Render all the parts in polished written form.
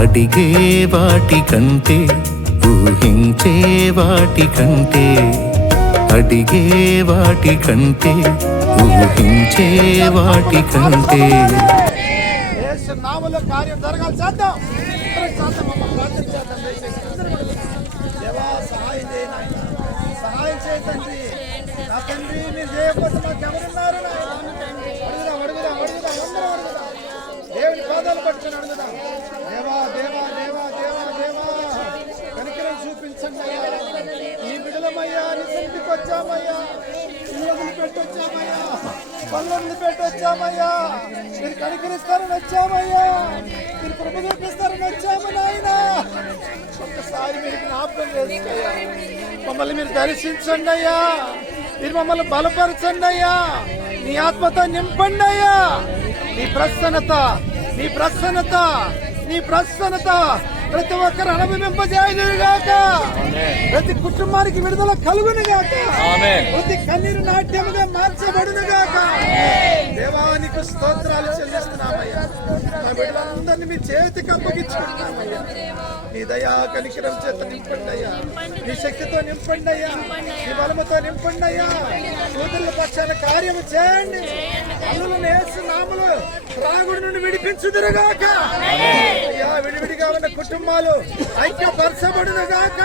అడిగే వాటి కంటే ఊహించే వాటి కంటే అడిగే వాటి కంటే ఊహించే వాటి కంటే యేసు నామములో కార్యం జరగాలి. చేద్దాం. దేవా సహాయం చేయి నాయన, సహాయం చేయి తండ్రి. నా తండ్రి మీరు చేయకపోతే మాకు ఎవరున్నారు నాయన? అడుగుదాం అడుగుదాం అడుగుదాం అందరూ అడుగుదాం. దేవుని పాదాలు పట్టుకుని అడుగుదాం. దేవా దేవా దేవా దేవా దేవా కనికరం చూపించండి అయ్యా. ఈ బిడ్డలమయ్యా నీ సన్నిధికి వచ్చామయ్యా, ఇల్లు పెట్టొచ్చామయ్యా, పనులను పెట్టొచ్చామయ్యా. మీరు కనికరిస్తారని వచ్చామయ్యా, మీరు కృప చూపిస్తారని వచ్చాము నాయన. ఒక్కసారి మీరు జ్ఞాపకం చేసుకోయ్యా, మమ్మల్ని మీరు దర్శించండి అయ్యా, మీరు మమ్మల్ని బలపరచండి అయ్యా, నీ ఆత్మతో నింపండి అయ్యా. నీ ప్రసన్నత నీ ప్రసన్నత నీ ప్రసన్నత ప్రతి ఒక్కరు అనుభవింపజేయుగాక. ప్రతి కుటుంబానికి విడుదల కలుగునుగాక. ప్రతి కన్నీరు నాట్యముగా మార్చబడునుగాక. దేవానికి స్తోత్రాలు చెల్లిస్తున్నామయ్యా. మా బిడ్డలందరినీ మీ చేతికి అప్పగించుకుంటున్నామయ్యా. నీ దయా కనికరం చేత నింపండి అయ్యా, నీ శక్తితో నింపండి అయ్యా, నీ బలముతో నింపండి అయ్యా. కూతుళ్ళ పక్షాన కార్యము చేయండి. అల్లులను యేసు నామములో రాగుడి నుండి విడిపించుదురుగాక. అయ్యా విడివిడిగా ఉన్న కుటుంబాలు ఐక్యపరచబడునుగాక.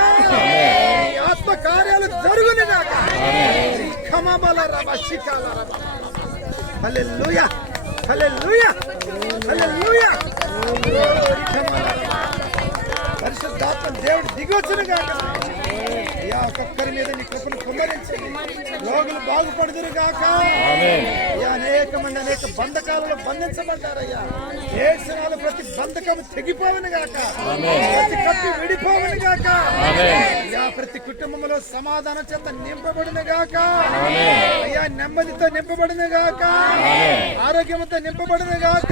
ఆత్మ కార్యాలు జరుగునుగాక. హల్లెలూయా హల్లెలూయా హల్లెలూయా. పరిశుద్ధాత్మ దేవుడు దిగొచ్చునుగాక. అయ్యా ఒక్కొక్కరి మీద నీ కృపను కుమ్మరించండి. రోగులు బాగుపడుదురుగాక. అయ్యా అనేక మంది అనేక బంధకాలలో బంధించబడ్డారయ్యా. ఏడ్చినాలు ప్రతి బంధకము తెగిపోవను గాక, ప్రతి కట్టు విడిపోవను గాక. అయ్యా ప్రతి కుటుంబంలో సమాధానం చేత నింపబడిన గాక. అయ్యా నెమ్మదితో నింపబడిన గాక, ఆరోగ్యంతో నింపబడిన గాక.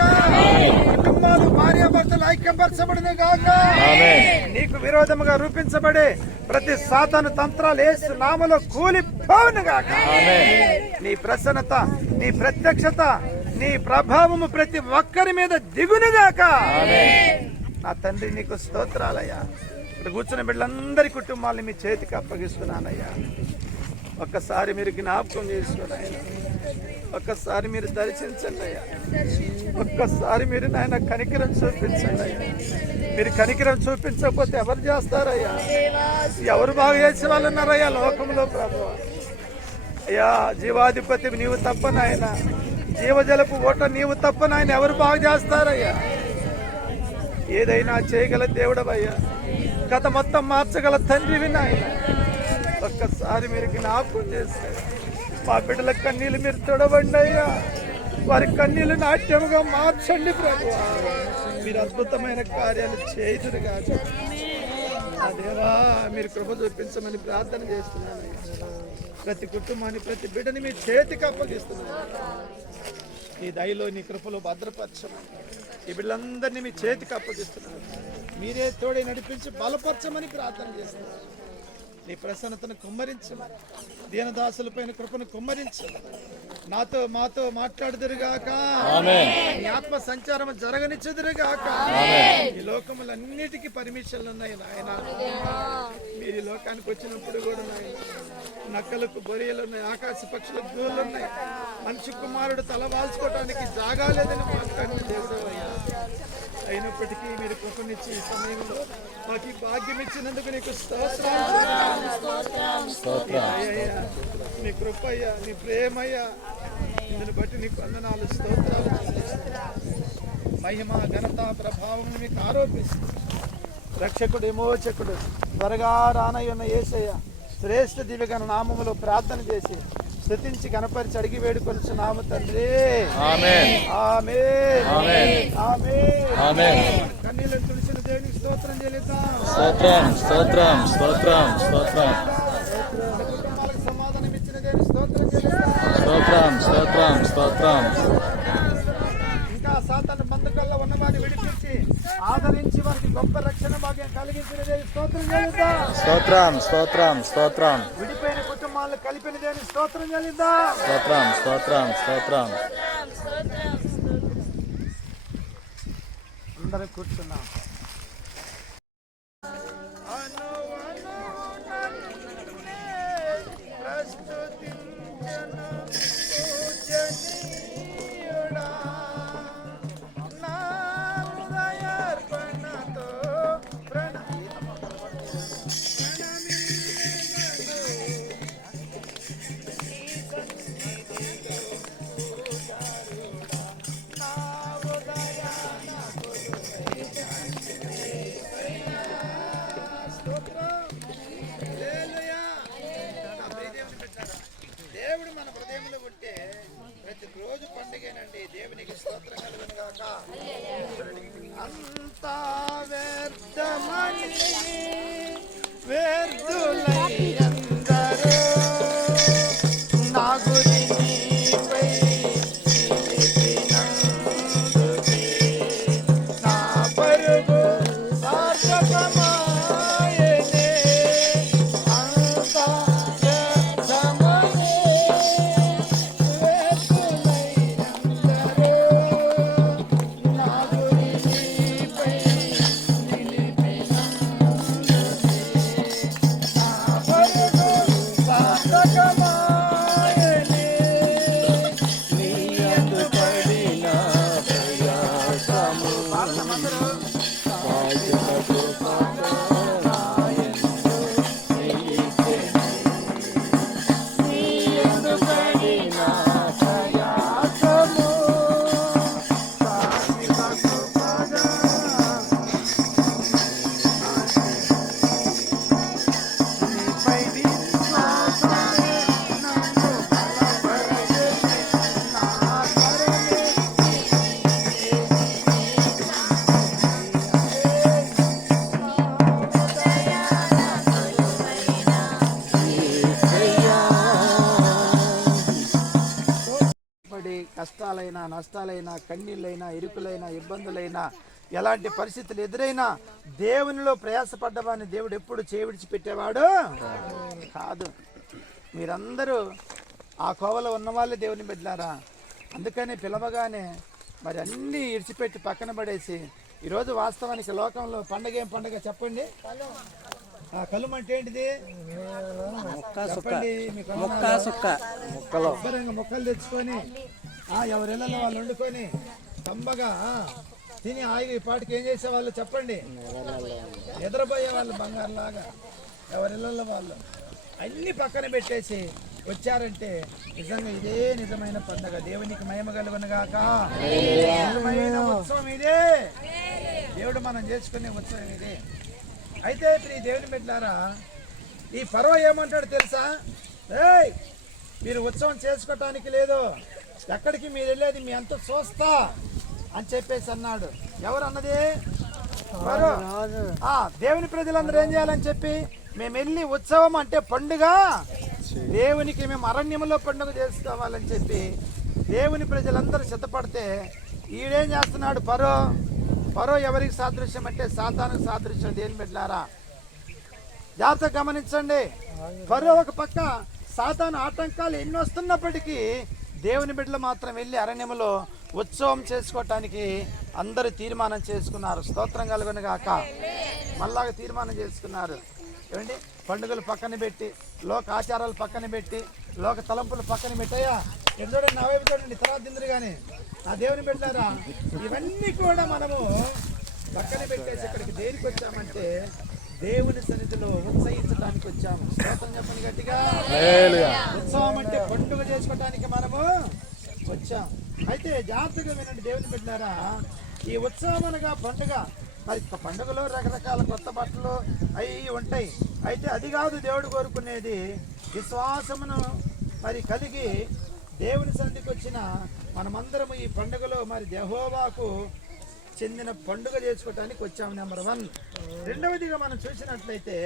కుటుంబాలు భార్యాభర్తలు ఐక్యపరచబడిన గాక. నీకు విరోధముగా రూపించబడే ప్రతి సాతాను తంత్రాలు యేసు నామములో కూలిపోవును గాక. నీ ప్రసన్నత నీ ప్రత్యక్షత నీ ప్రభావము ప్రతి ఒక్కరి మీద దిగునుగాక. నా తండ్రి నీకు స్తోత్రాలయ్యా. ఇక్కడ కూర్చున్న బిడ్డలందరి కుటుంబాలని మీ చేతికి అప్పగిస్తున్నానయ్యా. ఒక్కసారి మీరు జ్ఞాపకం చేసుకున్నాయన, ఒక్కసారి మీరు దర్శించండి అయ్యా. ఒక్కసారి మీరు నాయన కనికరం చూపించండి అయ్యా. మీరు కనికరం చూపించకపోతే ఎవరు చేస్తారయ్యా? ఎవరు బాగు చేసే వాళ్ళు ఉన్నారయ్యా లోకంలో ప్రభువా? అయ్యా జీవాధిపతి నీవు తప్ప నాయన, జీవజలపు ఓట నీవు తప్ప నాయన ఎవరు బాగు చేస్తారయ్యా? ఏదైనా చేయగల దేవుడవయ్యా, కథ మొత్తం మార్చగల తండ్రివి నాయన. ఒక్కసారి మీరు జ్ఞాపకం చేస్తే మా బిడ్డల కన్నీళ్ళు మీరు తొడవండి అయ్యా. వారి కన్నీళ్ళు నాట్యముగా మార్చండి ప్రభువా. మీరు అద్భుతమైన కార్యాలు చేయుదురుగా. ఆ దేవా మీరు కృప చూపించమని ప్రార్థన చేస్తున్నానయ్యా. ప్రతి కుటుంబాన్ని ప్రతి బిడ్డని మీ చేతికి అప్పగిస్తున్నాను. నీ దయలో నీ కృపలో భద్రపరచమని ఈ బిడ్డలందరినీ మీ చేతికి అప్పగిస్తున్నాను. మీరే తోడే నడిపించి బలపరచమని ప్రార్థన చేస్తున్నాను. నీ ప్రసన్నతను కుమ్మరించమని, దీనదాసుల పైన కృపను కుమ్మరించమని, నాతో మాతో మాట్లాడుదురుగాక. నీ ఆత్మ సంచారం జరగనిచ్చుదురుగాక. ఈ లోకములన్నిటికీ పర్మిషన్లు ఉన్నాయి నాయన. మీరు ఈ లోకానికి వచ్చినప్పుడు కూడా నాయన నక్కలకు బొరియలు ఉన్నాయి, ఆకాశ పక్షులకు గూళ్ళు ఉన్నాయి. మనిషి కుమారుడు తల వాల్చుకోవటానికి జాగా లేదని మాట్లాడిన దేవుడు అయ్యా. అయినప్పటికీ మీరు కృపనిచ్చి ఈ సమయంలో మాకు ఈ భాగ్యం ఇచ్చినందుకు నీకు స్తోత్రం. అయ్యా, నీ కృప అయ్యా, నీ ప్రేమయ్యా, ఇందుని బట్టి నీకు వందనాలు, స్తోత్రాలు. మహిమ ఘనత ప్రభావం మీకు ఆరోపిస్తుంది. రక్షకుడు విమోచకుడు త్వరగా రానయ్యున్న యేసయ్య శ్రేష్ఠ దివ్యగణ నామములో ప్రార్థన చేసి స్తుతించి కనపరిచి అడిగి వేడుకొనుచున్నాము తండ్రి. ఆమేన్. ఆమేన్. ఆమేన్. ఆమేన్. కన్నీళ్లను తుడిచిన దేవునికి స్తోత్రం చెల్లిద్దాం. స్తోత్రం స్తోత్రం స్తోత్రం స్తోత్రం కుటుంబాలకు సమాధానం ఇచ్చిన దేవునికి స్తోత్రం చెల్లిద్దాం. స్తోత్రం స్తోత్రం స్తోత్రం ఇంకా సాతాను బంధకాల్లో ఉన్న వారిని విడిపించి ఆదరించి వారికి గొప్ప రక్షణ భాగ్యం కలిగించిన దేవునికి స్తోత్రం చెల్లిద్దాం. స్తోత్రం స్తోత్రం స్తోత్రం విడిపోయిన కుటుంబాలను కలిపిన దేవునికి స్తోత్రం చెల్లిద్దాం. స్తోత్రం స్తోత్రం స్తోత్రం అందరూ కూర్చున్నాం. దేవుడు మన హృదయంలో ఉంటే ప్రతిరోజు పండుగేనండి. దేవునికి స్తోత్రం కలుగును గాక. అంతా వ్యర్థమని వ్యర్థులై అందరూ నా గురి నీపై నిలిపినందుకే నా పరుగు సార్థకమాయెనే. అంతా వ్యర్థమని వ్యర్థులై అందరూ నా గురి నీపై నిలిపినందుకే నా పరుగు సార్థకమాయెనే. నీ యందు పడిన ప్రయాసము పాడతామందరూ. కష్టాలైనా నష్టాలైనా కన్నీళ్ళైనా ఇరుకులైనా ఇబ్బందులైనా ఎలాంటి పరిస్థితులు ఎదురైనా దేవునిలో ప్రయాసపడ్డవాన్ని దేవుడు ఎప్పుడు చేవిడిచిపెట్టేవాడు కాదు. మీరందరూ ఆ కోవలో ఉన్నవాళ్ళే దేవుని బిడ్డలారా. అందుకని పిలవగానే మరి అన్నీ ఇడిచిపెట్టి పక్కన పడేసి ఈరోజు వాస్తవానికి లోకంలో పండగ ఏం పండగ చెప్పండి. కలుమ అంటే ఏంటిది? చెప్పండి. శుభ్రంగా మొక్కలు తెచ్చుకొని ఎవరిళ్ళలో వాళ్ళు వండుకొని కమ్మగా తిని ఆగి పాటికి ఏం చేసేవాళ్ళు చెప్పండి. ఎదురపోయే వాళ్ళు బంగారులాగా ఎవరిళ్ళలో వాళ్ళు అన్ని పక్కన పెట్టేసి వచ్చారంటే నిజంగా ఇదే నిజమైన పండగ. దేవునికి మహిమ కలుగునుగాక. నిజమైన ఉత్సవం ఇదే. దేవుడు మనం చేసుకునే ఉత్సవం ఇదే. అయితే ఇప్పుడు ఈ దేవుని బిడ్డలారా, ఈ పర్వ ఏమంటాడు తెలుసా? ఏయ్, మీరు ఉత్సవం చేసుకోవటానికి లేదు, ఎక్కడికి మీరు వెళ్ళేది మీ అంత చూస్తా అని చెప్పేసి అన్నాడు. ఎవరు అన్నది? దేవుని ప్రజలందరూ ఏం చేయాలని చెప్పి, మేము వెళ్ళి ఉత్సవం అంటే పండుగ, దేవునికి మేము అరణ్యంలో పండుగ చేసుకోవాలని చెప్పి దేవుని ప్రజలందరూ సిద్ధపడితే ఈడేం చేస్తున్నాడు? పరో ఎవరికి సాదృశ్యం అంటే సాతానుకు సాదృశ్యం. దేని బిడ్డలారా జాగ్రత్తగా గమనించండి. పరో ఒక పక్క సాతాను ఆటంకాలు ఎన్ని వస్తున్నప్పటికీ దేవుని బిడ్డలు మాత్రం వెళ్ళి అరణ్యములో ఉత్సవం చేసుకోవటానికి అందరూ తీర్మానం చేసుకున్నారు. స్తోత్రం కలుగును గాక. మళ్ళాగా తీర్మానం చేసుకున్నారు. ఏమండి? పండుగలు పక్కన పెట్టి, లోక ఆచారాలు పక్కన పెట్టి, లోక తలంపులు పక్కన పెట్టాయా. చూడండి, నా వైపు చూడండి, తర్వాత దిందురు కానీ ఆ దేవుని బిడ్డలారా, ఇవన్నీ కూడా మనము పక్కన పెట్టేసి ఇక్కడికి దేనికి వచ్చామంటే దేవుని సన్నిధిలో ఉత్సహించడానికి వచ్చాము. స్తోత్రం చెప్పండి గట్టిగా. ఉత్సవం అంటే పండుగ చేసుకోవడానికి మనము వచ్చాం. అయితే జాగ్రత్తగా వినండి దేవుని బిడ్డలారా, ఈ ఉత్సవం అనగా పండుగ. మరి పండుగలో రకరకాల కొత్త బట్టలు అవి ఉంటాయి. అయితే అది కాదు దేవుడు కోరుకునేది. విశ్వాసమును మరి కలిగి దేవుని సన్నిధికి వచ్చిన మనమందరము ఈ పండుగలో మరి యెహోవాకు చెందిన పండుగ చేసుకోవటానికి వచ్చాము. నెంబర్ 1. రెండవదిగా మనం చూసినట్లయితే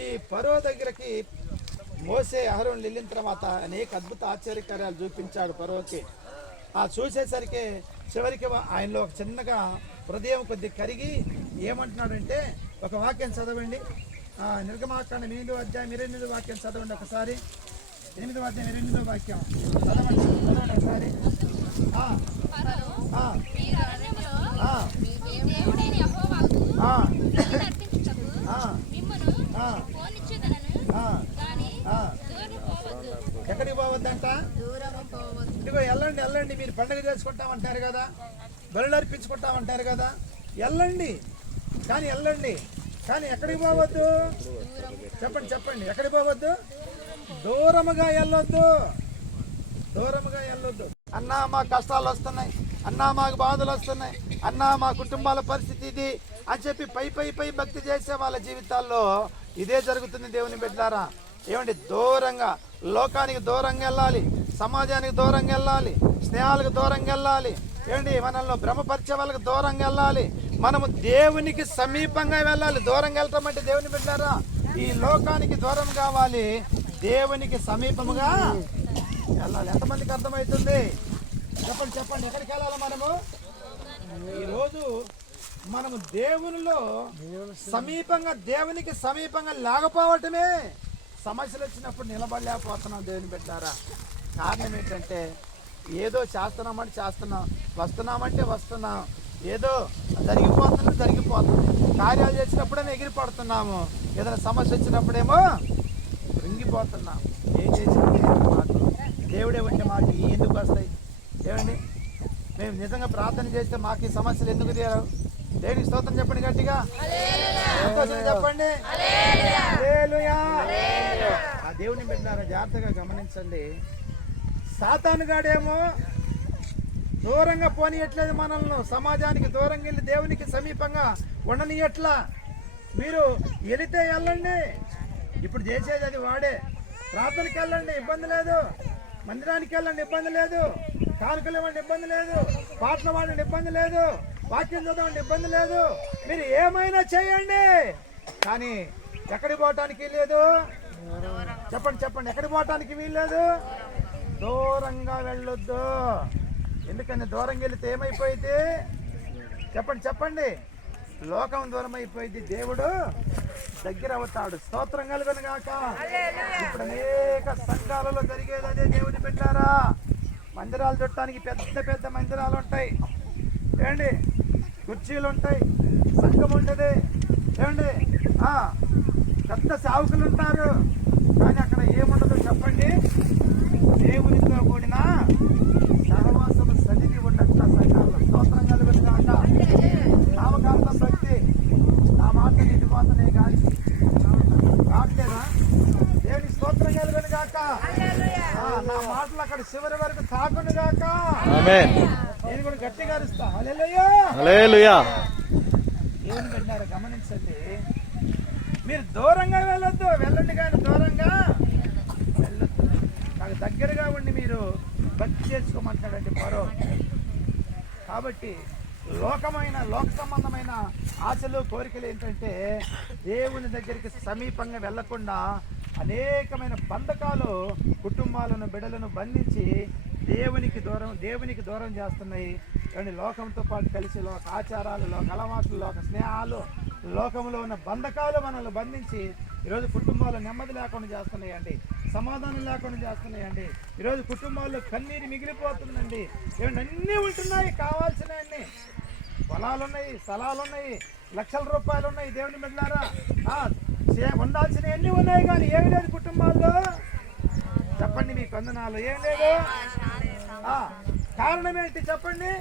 ఈ ఫరో దగ్గరకి మోసే అహరోను వెళ్ళిన తర్వాత అనేక అద్భుత ఆశ్చర్యకార్యాలు చూపించాడు ఫరోకి. ఆ చూసేసరికి చివరికి ఆయనలో ఒక చిన్నగా హృదయం కొద్దిగా కరిగి ఏమంటున్నాడంటే, ఒక వాక్యం చదవండి. నిర్గమాకాండం 8వ అధ్యాయం 28వ వాక్యం చదవండి ఒకసారి. 8వ అధ్యాయం 28వ వాక్యం చదవండి ఒకసారి. ఎక్కడికి పోవద్దంట? ఇదిగో వెళ్ళండి వెళ్ళండి, మీరు పండుగ చేసుకుంటామంటారు కదా, బలులు అర్పించుకుంటామంటారు కదా, వెళ్ళండి కానీ వెళ్ళండి, కానీ ఎక్కడికి పోవద్దు? చెప్పండి చెప్పండి, ఎక్కడికి పోవద్దు? దూరముగా వెళ్ళొద్దు, దూరముగా వెళ్ళొద్దు. అన్నా మా కష్టాలు వస్తున్నాయి, అన్నా మాకు బాధలు వస్తున్నాయి, అన్నా మా కుటుంబాల పరిస్థితి ఇది అని చెప్పి పై భక్తి చేసే వాళ్ళ జీవితాల్లో ఇదే జరుగుతుంది. దేవుని బిడ్డలారా, ఏమండి, దూరంగా లోకానికి దూరంగా వెళ్ళాలి, సమాజానికి దూరంగా వెళ్ళాలి, స్నేహాలకు దూరంగా వెళ్ళాలి, ఏమండి మనల్ని భ్రమపరిచే వాళ్ళకి దూరంగా వెళ్ళాలి. మనము దేవునికి సమీపంగా వెళ్ళాలి. దూరంగా వెళ్ళటం అంటే దేవుని బిడ్డలారా, ఈ లోకానికి దూరం కావాలి, దేవునికి సమీపముగా వెళ్ళాలి. ఎంతమందికి అర్థమవుతుంది? చెప్పండి చెప్పండి, ఎక్కడికి వెళ్ళాలి మనము? ఈరోజు మనము దేవునిలో సమీపంగా, దేవునికి సమీపంగా లేకపోవటమే సమస్యలు వచ్చినప్పుడు నిలబడలేకపోతున్నాం. దేవుని పెట్టారా? కారణం ఏంటంటే ఏదో చేస్తున్నామంటే చేస్తున్నాం, వస్తున్నామంటే వస్తున్నాం, ఏదో జరిగిపోతుంది. కార్యాలు చేసినప్పుడేమో ఎగిరిపడుతున్నాము, ఏదైనా సమస్య వచ్చినప్పుడేమో రింగిపోతున్నాం. ఏం చేసింది మాకు దేవుడే ఉంటే మాకు ఎందుకు వస్తాయి? ఏమండి, మేము నిజంగా ప్రార్థన చేస్తే మాకు ఈ సమస్యలు ఎందుకు తీరావు? దేవునికి స్తోత్రం చెప్పండి గట్టిగా, చెప్పండి. హల్లెలూయా. ఆ దేవుని బిడ్డలారా, జాగ్రత్తగా గమనించండి. సాతాను గాడేమో దూరంగా పోనీయట్లేదు మనల్ని, సమాజానికి దూరంగా వెళ్ళి దేవునికి సమీపంగా ఉండనియట్లా. మీరు వెళితే వెళ్ళండి, ఇప్పుడు చేసేది అది వాడే. ప్రార్థనకి వెళ్ళండి, ఇబ్బంది లేదు. మందిరానికి వెళ్ళండి, ఇబ్బంది లేదు. కానుకలు ఇవ్వండి, ఇబ్బంది లేదు. పాటలు పాడండి, ఇబ్బంది లేదు. వాక్యం చదవండి, ఇబ్బంది లేదు. మీరు ఏమైనా చేయండి, కానీ ఎక్కడికి పోవటానికి లేదు. చెప్పండి చెప్పండి, ఎక్కడికి పోవటానికి వీల్లేదు? దూరంగా వెళ్ళొద్దు. ఎందుకని దూరంగా వెళితే ఏమైపోయింది? చెప్పండి చెప్పండి, లోకం దూరం అయిపోయింది, దేవుడు దగ్గర అవుతాడు. స్తోత్రం కలుగును గాక. ఇప్పుడు అనేక సంఘాలలో జరిగేది అదే. దేవుని పెట్టారా, మందిరాలు చుట్టానికి పెద్ద పెద్ద మందిరాలు ఉంటాయి, ఏమండి, కుర్చీలు ఉంటాయి, సంఘం ఉంటుంది, ఏమండి, పెద్ద సేవకులు ఉంటారు, కానీ అక్కడ ఏముండదు చెప్పండి? దేవునితో కూడిన సహవాసం సన్నిధి ఉండదు ఆ సంఘాల్లో. స్తోత్రం కలుగును గాక. నామకార్థం భక్తి, నా మాట నిండిపోతనే కానీ రావట్లేదా? దేవుని స్తోత్రం కలుగును గాక. నా మాటలు అక్కడ చివరి వరకు తాకును గాక. నేను కూడా గట్టిగా అరుస్తా. హల్లెలూయా హల్లెలూయా. దేవుని బిడ్డలారా, గమనించండి, మీరు దూరంగా వెళ్ళొద్దు. వెళ్ళండి కానీ దూరంగా వెళ్ళొద్దు. నాకు దగ్గరగా ఉండి మీరు భక్తి చేసుకోమంటాడండి ఫరో. కాబట్టి లోక సంబంధమైన ఆశలు, కోరికలు ఏంటంటే దేవుని దగ్గరికి సమీపంగా వెళ్లకుండా అనేకమైన బంధకాలు కుటుంబాలను, బిడ్డలను బంధించి దేవునికి దూరం చేస్తున్నాయి. కానీ లోకంతో పాటు కలిసి లోక ఆచారాలు, లోక అలవాట్లు, లోక స్నేహాలు, లోకంలో ఉన్న బంధకాలు మనల్ని బంధించి ఈరోజు కుటుంబాలు నెమ్మది లేకుండా చేస్తున్నాయండి, సమాధానం లేకుండా చేస్తున్నాయండి. ఈరోజు కుటుంబాల్లో కన్నీరు మిగిలిపోతుందండి. అన్నీ ఉంటున్నాయి, కావాల్సినవన్నీ, పొలాలున్నాయి, స్థలాలున్నాయి, లక్షల రూపాయలు ఉన్నాయి. దేవుని బిడ్డలారా, ఉండాల్సినవి అన్నీ ఉన్నాయి, కానీ ఏమి లేదు కుటుంబాల్లో. చెప్పండి, మీ వందనాలు ఏం లేదు. కారణం ఏంటి చెప్పండి?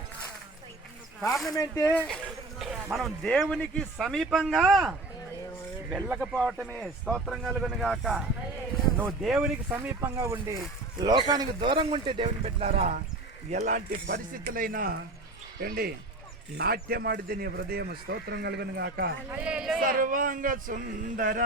కారణం ఏంటి? మనం దేవునికి సమీపంగా వెళ్ళకపోవటమే. స్తోత్రం కలుగును గాక. నువ్వు దేవునికి సమీపంగా ఉండి లోకానికి దూరంగా ఉంటే దేవుని బిడ్డలారా ఎలాంటి పరిస్థితులైనా ఏంటి నాట్యమాడితే నీ హృదయం. స్తోత్రం కలుగును గాక. సర్వాంగ సుందర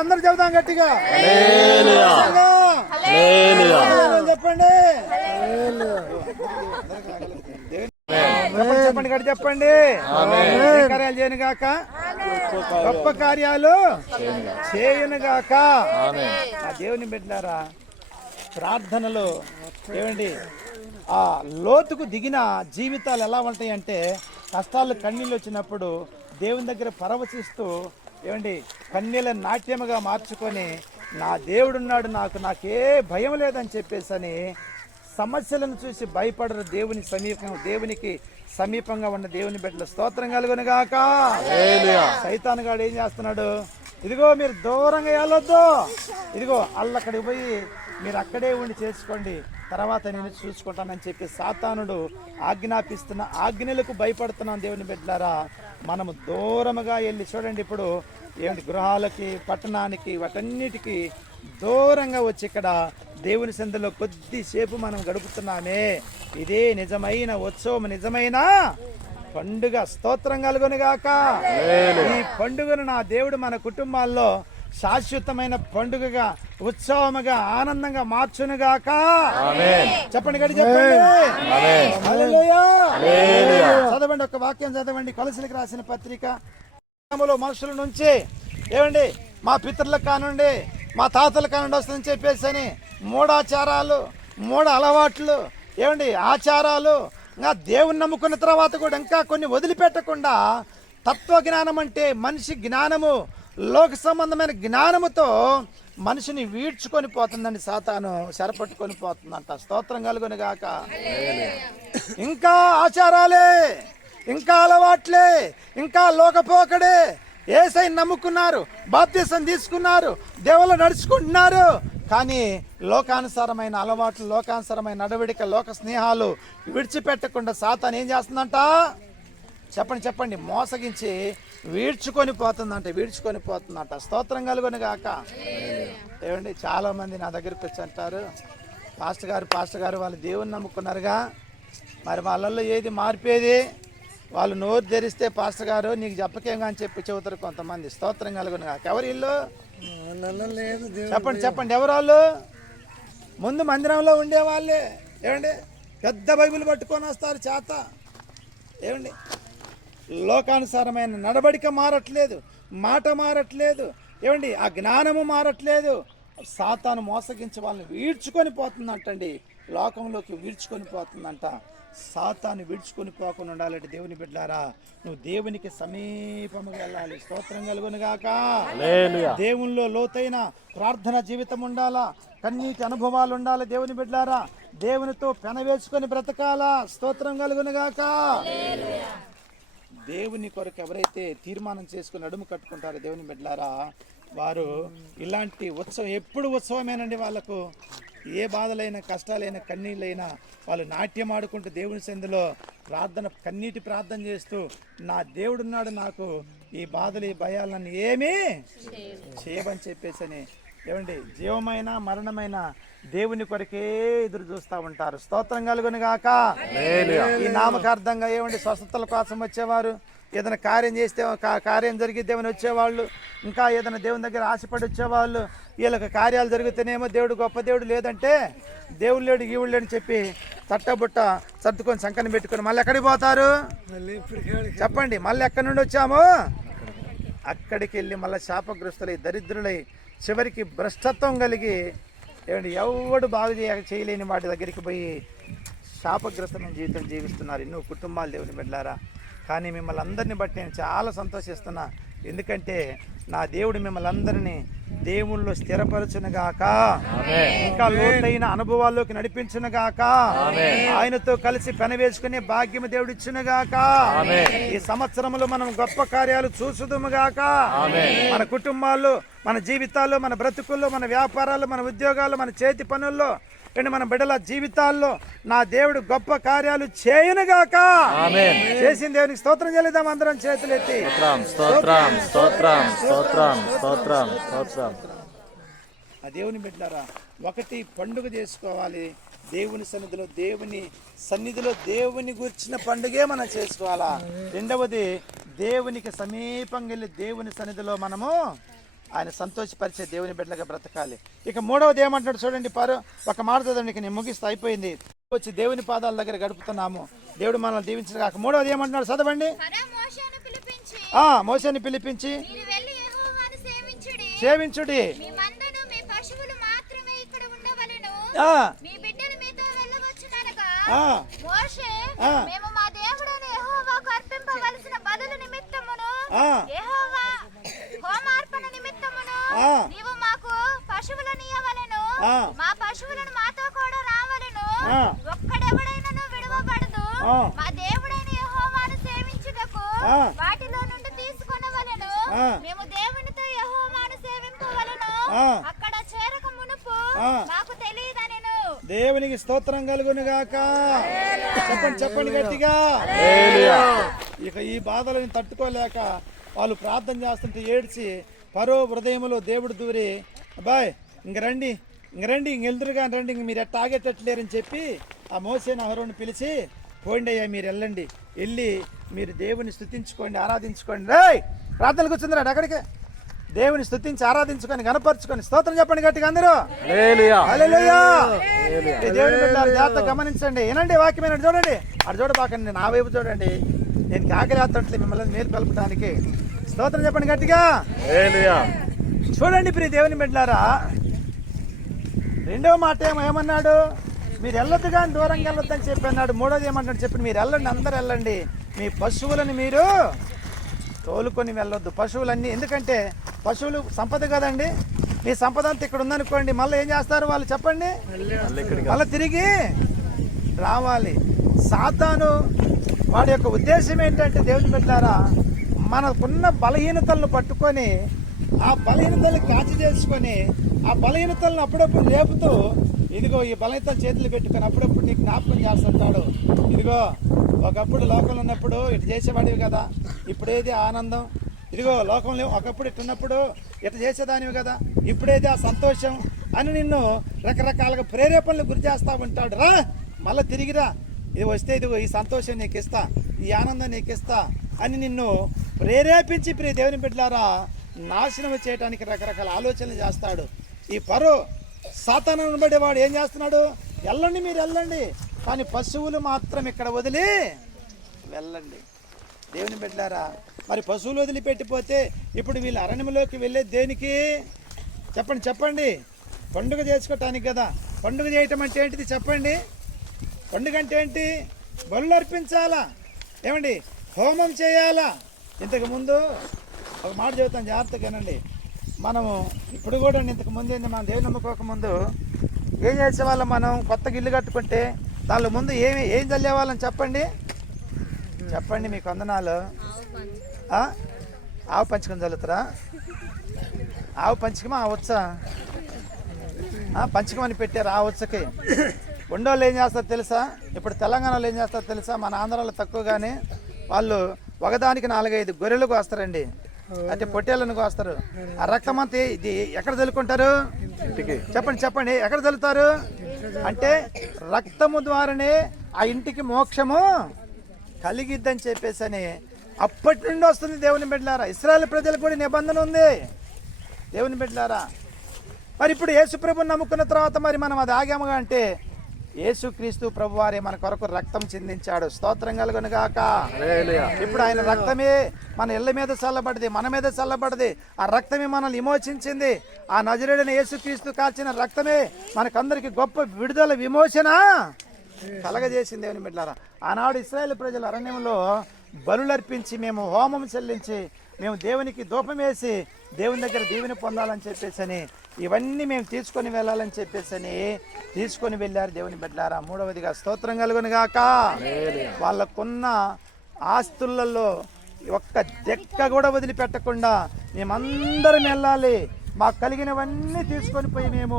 అందరు చెబుదాం గట్టిగా చెప్పండి. చెప్పండి గట్టి చెప్పండి. కార్యాలు చేయను గాక, గొప్ప కార్యాలు చేయను గాక. ఆ దేవుని బిడ్డలారా ప్రార్థనలు ఏమండి ఆ లోతుకు దిగిన జీవితాలు ఎలా ఉంటాయి అంటే కష్టాలు కన్నీళ్ళు వచ్చినప్పుడు దేవుని దగ్గర పరవశిస్తూ ఏమండి కన్నీళ్ళ నాట్యముగా మార్చుకొని నా దేవుడున్నాడు, నాకే భయం లేదని చెప్పేసని సమస్యలను చూసి భయపడరు. దేవునికి సమీపంగా ఉన్న దేవుని బిడ్డలు. స్తోత్రం కలుగును గాక. సైతాను గాడు ఏం చేస్తున్నాడు? ఇదిగో మీరు దూరంగా వెళ్ళొద్దు, ఇదిగో అల్లక్కడికి పోయి మీరు అక్కడే ఉండి చేసుకోండి, తర్వాత నేను చూసుకుంటానని చెప్పి సాతానుడు ఆజ్ఞాపిస్తున్న ఆజ్ఞలకు భయపడుతున్నాం. దేవుని బిడ్డలారా మనము దూరముగా వెళ్ళి చూడండి. ఇప్పుడు ఏమిటి గృహాలకి పట్టణానికి వాటన్నిటికీ దూరంగా వచ్చి ఇక్కడ దేవుని సందులో కొద్దిసేపు మనం గడుపుతున్నామే. ఇదే నిజమైన ఉత్సవం, నిజమైన పండుగ. స్తోత్రం కలుగును గాక. ఈ పండుగను నా దేవుడు మన కుటుంబాల్లో శాశ్వతమైన పండుగగా ఉత్సవముగా ఆనందంగా మార్చునుగాక. చెప్పండి గడి చెప్పండి. చదవండి, ఒక వాక్యం చదవండి. కొలసీలకు రాసిన పత్రిక. మనుషుల నుంచి ఏమండి మా పితరులకు కానుండి మా తాతలకు కానుండి వస్తుందని చెప్పేసి అని మూఢాచారాలు, మూఢ అలవాట్లు, ఏమండి ఆచారాలు, ఇంకా దేవుని నమ్ముకున్న తర్వాత కూడా ఇంకా కొన్ని వదిలిపెట్టకుండా తత్వజ్ఞానం అంటే మనిషి జ్ఞానము, లోక సంబంధమైన జ్ఞానముతో మనిషిని వీడ్చుకొని పోతుందండి. సాతాను చెరపట్టుకొని పోతుందంట. స్తోత్రం కలుగును గాక. ఇంకా ఆచారాలే, ఇంకా అలవాట్లే, ఇంకా లోకపోకడే. యేసై నమ్ముకున్నారు, బాప్తిసం తీసుకున్నారు, దేవుళ్ళు నడుచుకుంటున్నారు, కానీ లోకానుసారమైన అలవాట్లు, లోకానుసారమైన నడవడిక, లోక స్నేహాలు విడిచిపెట్టకుండా సాతాను ఏం చేస్తుందంట? చెప్పండి మోసగించి వీడ్చుకొని పోతుందంట. స్తోత్రం కలుగును గాక. ఏమండి చాలా మంది నా దగ్గరికి వచ్చి అంటారు, పాస్టర్ గారు వాళ్ళు దేవుని నమ్ముకున్నారుగా, మరి వాళ్ళల్లో ఏది మార్పేది? వాళ్ళు నోరు తెరిస్తే పాస్టర్ గారు నీకు చెప్పకేంగా అని చెప్పి చెబుతారు కొంతమంది. స్తోత్రం కలుగును గాక. ఎవరు ఇల్లు? చెప్పండి ఎవరు వాళ్ళు? ముందు మందిరంలో ఉండేవాళ్ళే. ఏమండి పెద్ద బైబిల్ పట్టుకొని వస్తారు చేత. ఏమండి లోకానుసారమైన నడవడిక మారట్లేదు, మాట మారట్లేదు, ఏమండి ఆ జ్ఞానము మారట్లేదు. సాతాను మోసగించి వాళ్ళని వీడ్చుకొని పోతుందంటండి, లోకంలోకి వీడ్చుకొని పోతుందంట. సాతాను విడుచుకొని పోకుండా ఉండాలంటే దేవుని బిడ్డలారా నువ్వు దేవునికి సమీపముగా వెళ్ళాలి. స్తోత్రం కలుగును గాక. దేవునిలో లోతైన ప్రార్థన జీవితం ఉండాలా, కన్నీటి అనుభవాలు ఉండాలి. దేవుని బిడ్డలారా దేవునితో పెనవేసుకొని బ్రతకాలా. స్తోత్రం కలుగును గాక. దేవుని కొరకు ఎవరైతే తీర్మానం చేసుకుని నడుము కట్టుకుంటారో దేవుని బిడ్డలారా, వారు ఇలాంటి ఉత్సవం ఎప్పుడు ఉత్సవమేనండి. వాళ్ళకు ఏ బాధలైనా కష్టాలైనా కన్నీళ్ళైనా వాళ్ళు నాట్యం ఆడుకుంటూ దేవుని సందులో ప్రార్థన కన్నీటి ప్రార్థన చేస్తూ నా దేవుడున్నాడు, నాకు ఈ బాధలు ఈ భయాలను ఏమీ చేయమని చెప్పేసని ఏమండి జీవమైన మరణమైన దేవుని కొరకే ఎదురు చూస్తూ ఉంటారు. స్తోత్రం కలుగును గాక. ఈ నామకార్థంగా ఏమండి స్వస్థతల కోసం వచ్చేవారు, ఏదైనా కార్యం చేస్తే కార్యం జరిగిద్దేమని వచ్చేవాళ్ళు, ఇంకా ఏదైనా దేవుని దగ్గర ఆశపడి వచ్చేవాళ్ళు, వీళ్ళకి కార్యాలు జరుగుతానేమో దేవుడు గొప్ప దేవుడు, లేదంటే దేవుడు లేడు గీవుడు లేని చెప్పి తట్టబుట్ట సర్దుకొని సంకని పెట్టుకొని మళ్ళీ ఎక్కడికి పోతారు చెప్పండి? మళ్ళీ ఎక్కడి నుండి వచ్చాము అక్కడికి వెళ్ళి మళ్ళీ శాపగ్రస్తులై దరిద్రులై చివరికి భ్రష్టత్వం కలిగి ఏమండి ఎవడు బాగు చేయలేని వాటి దగ్గరికి పోయి శాపగ్రస్తమైన జీవితం జీవిస్తున్నారు ఎన్నో కుటుంబాలు దేవుని బిడ్డలారా. కానీ మిమ్మల్ని అందరినీ బట్టి నేను చాలా సంతోషిస్తున్నా, ఎందుకంటే నా దేవుడు మిమ్మల్ని అందరినీ దేవుళ్ళు స్థిరపరచునుగాక, ఇంకా లోతైన అనుభవాల్లోకి నడిపించునుగాక, ఆయనతో కలిసి పెనవేసుకునే భాగ్యము దేవుడు ఇచ్చునుగాక. ఈ సంవత్సరంలో మనం గొప్ప కార్యాలు చూసుదుముగాక. మన కుటుంబాల్లో, మన జీవితాల్లో, మన బ్రతుకుల్లో, మన వ్యాపారాల్లో, మన ఉద్యోగాల్లో, మన చేతి పనుల్లో, మన బిడ్డల జీవితాల్లో నా దేవుడు గొప్ప కార్యాలు చేయునుగాక. చేసిన దేవునికి స్తోత్రం చెల్లిద్దాం అందరం చేతులెత్తి. ఆ దేవుని బిడ్డలారా, ఒకటి పండుగ చేసుకోవాలి దేవుని సన్నిధిలో దేవుని గురించిన పండుగే మనం చేసుకోవాలా. రెండవది దేవునికి సమీపంగా వెళ్ళి దేవుని సన్నిధిలో మనము ఆయన సంతోషపరిచే దేవుని బిడ్డలుగా బ్రతకాలి. ఇక మూడవది ఏమంటాడు చూడండి, ఒక మాట చదవండి, నేను ముగిస్తే అయిపోయింది. వచ్చి దేవుని పాదాల దగ్గర గడుపుతున్నాము, దేవుడు మనల్ని దీవించిన కాక. మూడవది ఏమంటున్నాడు చదవండి. మోషేని పిలిపించి సేవించుడి, నీవు మాకు పశువులను ఇవ్వవలెను, మా పశువులను మాతో కూడా రావలెను, ఒక్కడెవడైనను విడువబడదు, మా దేవుడైన యెహోవాను సేవించుటకు వాటిలో నుండి తీసుకొనవలెను, మేము దేవునితో యెహోవాను సేవింపవలెను, అక్కడ చేరక మునుపు మాకు తెలియదనెను. దేవునికి స్తోత్రం కలుగును గాక. చెప్పండి గట్టిగా. ఇక ఈ బాధలను తట్టుకోలేక వాళ్ళు ప్రార్థన చేస్తుంటే ఏడ్చి పరో హృదయంలో దేవుడు దూరి, అబ్బాయ్ ఇంక రండి ఇంకెళ్తురుగా రండి, ఇంక మీరు ఎట్ట ఆగేటట్లేరని చెప్పి ఆ మోసేని అహరోను పిలిచి, పోండి అయ్యా మీరు వెళ్ళి మీరు దేవుని స్తుతించుకోండి, ఆరాధించుకోండి. ప్రార్థనలు కూర్చుందిరాడు అక్కడికి. దేవుని స్తుతించి ఆరాధించుకొని గణపరచుకొని స్తోత్రం చెప్పండి గట్టిగా అందరూ. హల్లెలూయా. దేవుని బిడ్డలారా జాగ్రత్త గమనించండి, వినండి వాక్యమైన చూడండి, అటు చూడబాకండి, నా వైపు చూడండి. నేను కాకరేస్తుంటే మిమ్మల్ని మేలు కలపడానికి. స్తోత్రం చెప్పండి గట్టిగా. చూడండి ప్రియ దేవుని బిడ్డలారా, రెండవ మాట ఏమన్నాడు? మీరు వెళ్ళొద్దు కానీ దూరంగా వెళ్ళొద్దని చెప్పి అన్నాడు. మూడోది ఏమంటాడు చెప్పండి, మీరు వెళ్ళండి, అందరు వెళ్ళండి, మీ పశువులని మీరు తోలుకొని వెళ్ళొద్దు. పశువులన్నీ, ఎందుకంటే పశువులు సంపద కదండి. మీ సంపద అంతా ఇక్కడ ఉందనుకోండి, మళ్ళీ ఏం చేస్తారు వాళ్ళు చెప్పండి? మళ్ళీ తిరిగి రావాలి. సాతాను వాడి యొక్క ఉద్దేశం ఏంటంటే దేవుని బిడ్డలారా, మనకున్న బలహీనతలను పట్టుకొని ఆ బలహీనతలను కాచి చేసుకొని ఆ బలహీనతలను అప్పుడప్పుడు లేపుతూ, ఇదిగో ఈ బలహీనతలు చేతులు పెట్టుకొని అప్పుడప్పుడు నీకు జ్ఞాపకం చేస్తుంటాడు. ఇదిగో ఒకప్పుడు లోకంలో ఉన్నప్పుడు ఇటు చేసేవాడివి కదా, ఇప్పుడేది ఆనందం, ఇదిగో లోకంలో ఒకప్పుడు ఇట్టున్నప్పుడు ఇటు చేసేదానివి కదా, ఇప్పుడేది ఆ సంతోషం అని నిన్ను రకరకాలుగా ప్రేరేపణలు గురి చేస్తూ ఉంటాడు. రా మళ్ళీ తిరిగిరా, ఇది వస్తే ఇదిగో ఈ సంతోషం నీకు ఇస్తా, ఈ ఆనందం నీకు ఇస్తా అని నిన్ను ప్రేరేపించి ప్రియ దేవుని బిడ్డలారా నాశనం చేయడానికి రకరకాల ఆలోచనలు చేస్తాడు. ఈ పరో సాతాను అనబడేవాడు ఏం చేస్తున్నాడు? వెళ్ళండి మీరు వెళ్ళండి, కానీ పశువులు మాత్రం ఇక్కడ వదిలి వెళ్ళండి. దేవుని బిడ్డలారా, మరి పశువులు వదిలిపెట్టిపోతే ఇప్పుడు వీళ్ళు అరణ్యంలోకి వెళ్ళే దేనికి చెప్పండి? పండుగ చేసుకోవటానికి కదా. పండుగ చేయటం అంటే ఏంటిది చెప్పండి? పండుగ అంటే ఏంటి? బలులు అర్పించాలా, ఏమండి హోమం చేయాలా. ఇంతకుముందు ఒక మాట చెబుతాను జాగ్రత్తగానండి. మనము ఇప్పుడు కూడా ఇంతకు ముందు ఏంటి, మనం దేవుని నమ్ముకోకముందు ఏం చేసేవాళ్ళం? మనం కొత్తగా ఇల్లు కట్టుకుంటే దానిలో ముందు ఏం చల్లేవాళ్ళని చెప్పండి? చెప్పండి మీకు వందనాలు. ఆవు పంచకం చల్లుతారా? ఆవు పంచకమా ఆ ఉత్స పంచకం అని పెట్టారు ఆ ఉత్సకి. ఉండోళ్ళు ఏం చేస్తారు తెలుసా? ఇప్పుడు తెలంగాణలో ఏం చేస్తారు తెలుసా? మన ఆంధ్రాలో తక్కువగానే వాళ్ళు ఒకదానికి 4-5 గొర్రెలు కోస్తారండి, అంటే పొట్టేళ్ళను కోస్తారు. ఆ రక్తం అంతా ఇది ఎక్కడ చల్లుకుంటారు? చెప్పండి ఎక్కడ చల్లుతారు? అంటే రక్తము ద్వారానే ఆ ఇంటికి మోక్షము కలిగిద్దని చెప్పేసి అని అప్పటి నుండి వస్తుంది. దేవుని బిడ్డలారా, ఇశ్రాయేలు ప్రజలకు కూడా నిబంధన ఉంది. దేవుని బిడ్డలారా, మరి ఇప్పుడు యేసుప్రభుని నమ్ముకున్న తర్వాత మరి మనం అది ఆగాముగా అంటే యేసుక్రీస్తు ప్రభు వారే మన కొరకు రక్తం చిందించాడు. స్తోత్రం కలుగును గాక. ఇప్పుడు ఆయన రక్తమే మన ఇళ్ళ మీద చల్లబడింది, మన మీద చల్లబడింది. ఆ రక్తమే మనల్ని విమోచించింది. ఆ నజరేయుడైన యేసుక్రీస్తు కాల్చిన రక్తమే మనకందరికి గొప్ప విడుదల, విమోచన కలగజేసింది. దేవుని బిడ్డలారా, ఆనాడు ఇశ్రాయేలు ప్రజలు అరణ్యంలో బలులర్పించి మేము హోమం చెల్లించి మేము దేవునికి ధూపం వేసి దేవుని దగ్గర దీవెన పొందాలని చెప్పేసి అని ఇవన్నీ మేము తీసుకొని వెళ్ళాలని చెప్పేసి అని తీసుకొని వెళ్ళారు. దేవుని బిడ్డలారా, మూడవదిగా స్తోత్రం కలుగును గాక. వాళ్ళకున్న ఆస్తులలో ఒక్క దెక్క కూడా వదిలిపెట్టకుండా మేమందరం వెళ్ళాలి, మాకు కలిగినవన్నీ తీసుకొని పోయి మేము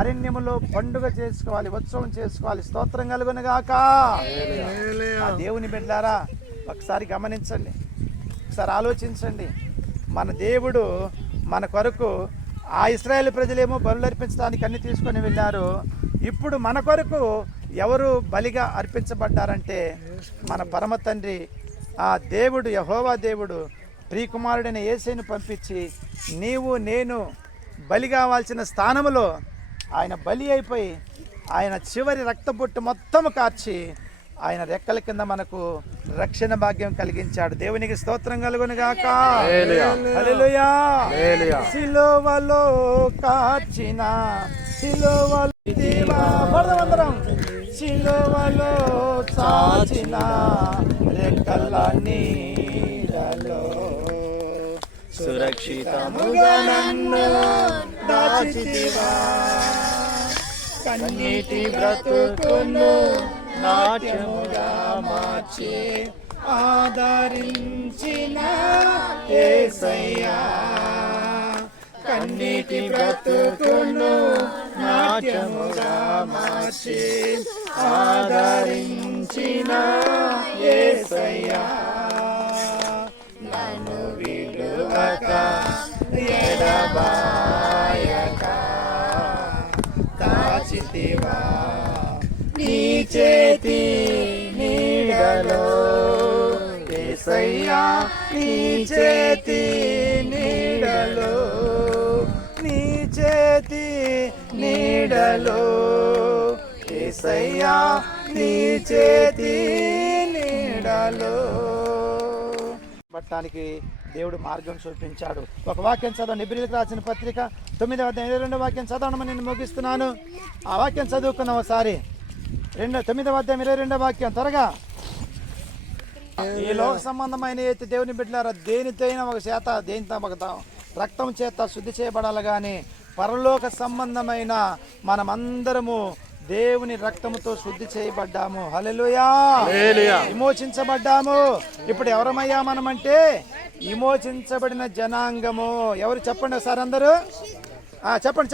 అరణ్యములో పండుగ చేసుకోవాలి, ఉత్సవం చేసుకోవాలి. స్తోత్రం కలుగును గాక. ఆ దేవుని బిడ్డలారా, ఒకసారి గమనించండి, ఒకసారి ఆలోచించండి. మన దేవుడు మన కొరకు ఆ ఇశ్రాయేలు ప్రజలేమో బలులు అర్పించడానికి అన్ని తీసుకొని వెళ్ళారు. ఇప్పుడు మన కొరకు ఎవరు బలిగా అర్పించబడ్డారంటే మన పరమ తండ్రి ఆ దేవుడు, యెహోవా దేవుడు ప్రియకుమారుడైన యేసుని పంపించి నీవు నేను బలి కావాల్సిన స్థానములో ఆయన బలి అయిపోయి ఆయన చివరి రక్తబొట్టు మొత్తం కార్చి ఆయన రెక్కల కింద మనకు రక్షణ భాగ్యం కలిగించాడు. దేవునికి స్తోత్రం కలుగును గాక. హల్లెలూయా. సిలువలో కార్చిన సిలువలో సిలువలో చాచిన రెక్కల నీడలో సురక్షితముగా నన్ను దాచితివా, కన్నీటి బ్రతుకును నాట్యముగా మార్చి ఆదరించిన యేసయ్యా, కన్నీటి బ్రతుకును నాట్యముగా మార్చి ఆదరించిన యేసయ్యా, నన్ను విడువక ఎడబాయక దాచితివా నీ చేతి నీడలో యేసయ్యా, నీ చేతి నీడలో, నీ చేతి నీడలో యేసయ్యా, నీ చేతి నీడలో పట్టడానికి దేవుడు మార్గం చూపించాడు. ఒక వాక్యం చదవండి, హెబ్రీయులకు రాసిన పత్రిక 9వ అధ్యాయం 22వ వాక్యం చదవడం నేను ముగిస్తున్నాను. ఆ వాక్యం చదువుకున్నాం ఒకసారి. 9వ అధ్యాయం 22వ వాక్యం త్వరగా. ఈ లోక సంబంధమైన అయితే దేవుని బిడ్డలారా దేనితోనైనా ఒక చేత దేనితో ఒక రక్తం చేత శుద్ధి చేయబడాలి, కానీ పరలోక సంబంధమైన మనమందరము దేవుని రక్తముతో శుద్ధి చేయబడ్డాము. హల్లెలూయా. విమోచించబడ్డాము. ఇప్పుడు ఎవరమయ్యా మనమంటే విమోచించబడిన జనాంగము. ఎవరు చెప్పండి ఒకసారి అందరూ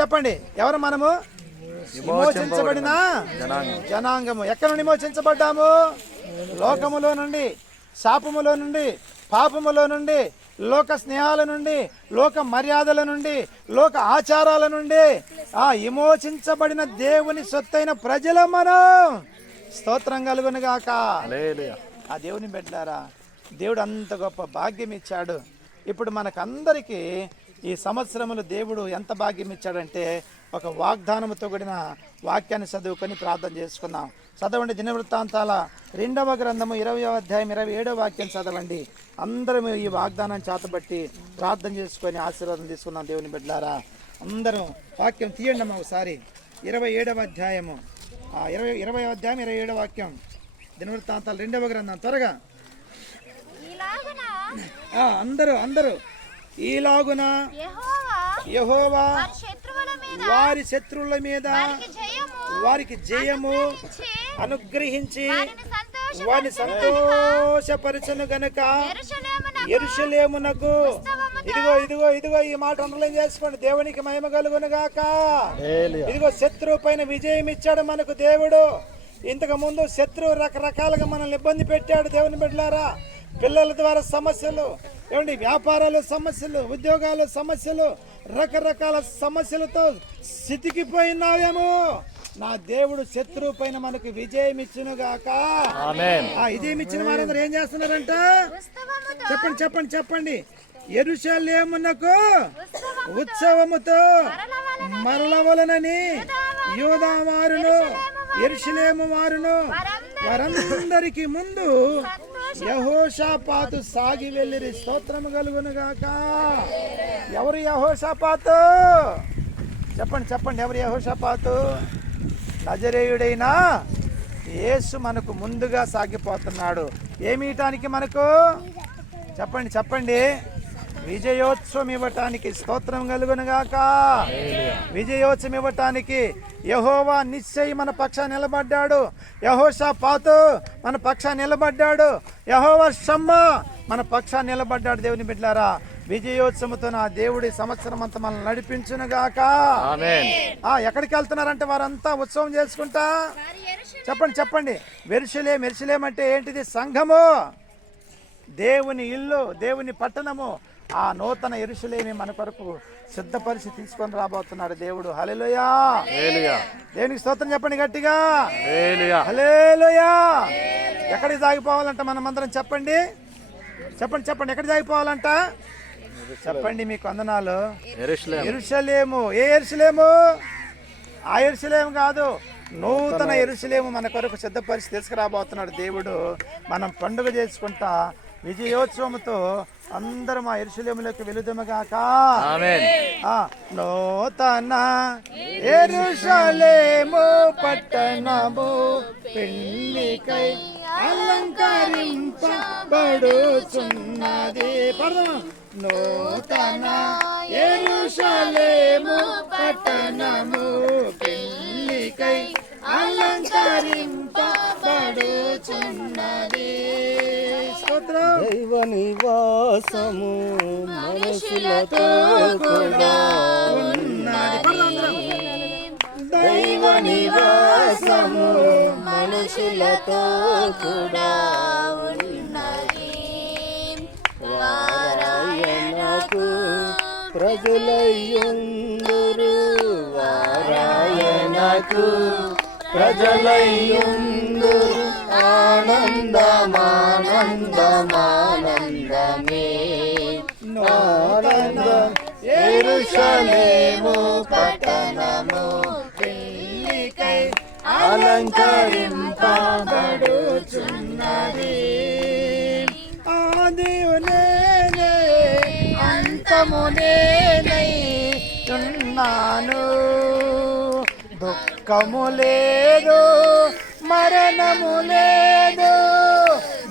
చెప్పండి ఎవరు మనము? విమోచించబడిన జనాంగము. ఎక్కడ నుండి విమోచించబడ్డాము? లోకములో నుండి, శాపములో నుండి, పాపములో నుండి, లోక స్నేహాల నుండి, లోక మర్యాదల నుండి, లోక ఆచారాల నుండి విమోచించబడిన దేవుని సొత్తైన ప్రజల మనం. స్తోత్రం కలుగును గాక. ఆ దేవుని బిడ్డలారా, దేవుడు అంత గొప్ప భాగ్యం ఇచ్చాడు. ఇప్పుడు మనకందరికీ ఈ సంవత్సరములు దేవుడు ఎంత భాగ్యం ఇచ్చాడంటే ఒక వాగ్దానముతో కూడిన వాక్యాన్ని చదువుకొని ప్రార్థన చేసుకుందాం. చదవండి దినవృత్తాంతాల 2వ గ్రంథము 20వ అధ్యాయం 27వ వాక్యం చదవండి. అందరం ఈ వాగ్దానాన్ని చేతబట్టి ప్రార్థన చేసుకొని ఆశీర్వాదం తీసుకున్నాం. దేవుని బిడ్డలారా అందరం వాక్యం తీయండి అమ్మా ఒకసారి. 27వ అధ్యాయము 20వ అధ్యాయం 27వ వాక్యం, దినవృత్తాంతాలు 2వ గ్రంథం త్వరగా. అందరూ ఈలాగున యెహోవా వారి శత్రువుల మీద వారికి జయము అనుగ్రహించి వారిని సంతోషపరచను గనుక యెరూషలేమునకు ఇదిగో ఈ మాట అండర్లైన్ చేసుకోండి. దేవునికి మహిమ కలుగును గాక. ఇదిగో శత్రువు పైన విజయం ఇచ్చాడు మనకు దేవుడు. ఇంతకు ముందు శత్రువు రకరకాలుగా మనల్ని ఇబ్బంది పెట్టాడు. దేవుని బిడ్డలారా, పిల్లల ద్వారా సమస్యలు, ఏమండి వ్యాపారాల సమస్యలు, ఉద్యోగాల సమస్యలు, రకరకాల సమస్యలతో స్థితికిపోయినావేమో. నా దేవుడు శత్రువు పైన మనకు విజయం ఇచ్చును గాక. ఆ విజయం ఇచ్చిన వారందరూ ఏం చేస్తున్నారంట? చెప్పండి. యెరూషలేమునకు ఉత్సవముతో మరలవలనని యూదా వారును యెరూషలేము వారును వారందరికి ముందు యెహోషాపాతు సాగి వెళ్ళిరి. స్తోత్రము కలుగును గాక. ఎవరు యెహోషాపాతు? చెప్పండి ఎవరు యెహోషాపాతు? నజరేయుడైన యేసు మనకు ముందుగా సాగిపోతున్నాడు. ఏమిటానికి మనకు? చెప్పండి విజయోత్సవం ఇవ్వటానికి. స్తోత్రం కలుగును గాక. విజయోత్సవం ఇవ్వటానికి యెహోవా నిశ్చయి మన పక్షాన్ని నిలబడ్డాడు. యెహోషాపాతు మన పక్షాన్ని నిలబడ్డాడు. యెహోవా షమ్మా మన పక్షాన్ని నిలబడ్డాడు. దేవుని బిడ్డలారా, విజయోత్సవంతో నా దేవుడి సంవత్సరం అంతా మనల్ని నడిపించును గాక. ఎక్కడికి వెళ్తున్నారంటే వారంతా ఉత్సవం చేసుకుంటా. చెప్పండి యెరూషలేం అంటే ఏంటిది? సంఘము, దేవుని ఇల్లు, దేవుని పట్టణము. ఆ నూతన యెరూషలేమి మన కొరకు సిద్ధపరిచి తీసుకొని రాబోతున్నాడు దేవుడు. హల్లెలూయా. దేవునికి స్తోత్రం చెప్పండి గట్టిగా. హల్లెలూయా. ఎక్కడికి సాగిపోవాలంట మనమందరం? చెప్పండి ఎక్కడికి సాగిపోవాలంట? చెప్పండి. మీకు వందనాలు. యెరూషలేము. ఏ యెరూషలేము? ఆ యెరూషలేము కాదు, నూతన యెరూషలేము మన కొరకు సిద్ధపరిచి తీసుకురాబోతున్నాడు దేవుడు. మనం పండుగ చేసుకుంటా విజయోత్సవంతో అందరం ఆ యెరూషలేములోకి వెళుదుముగాక. నూతన యెరూషలేము పట్టణము పెళ్లికై అలంకరింపబడుచున్నది. నూతన యెరూషలేము పట్టణము పెళ్లికై అలంకరింపబడుచున్నది. దైవ నివాసము మనుషులతో కూడా ఉన్నది. దైవ నివాసము మనుషులతో కూడా ఉన్నది. వారాయనకు ప్రజలయ్యుందురు. వారాయనకు ప్రజలయ్యుందురు. ఆనందమే ఆనందం యెరూషలేము పట్టణము పెళ్లికై అలంకరింపబడుచున్నది. ఆదియు నేనే అంతము నేనై ఉన్నాను. దుఃఖము లేదు, మరణము లేదు.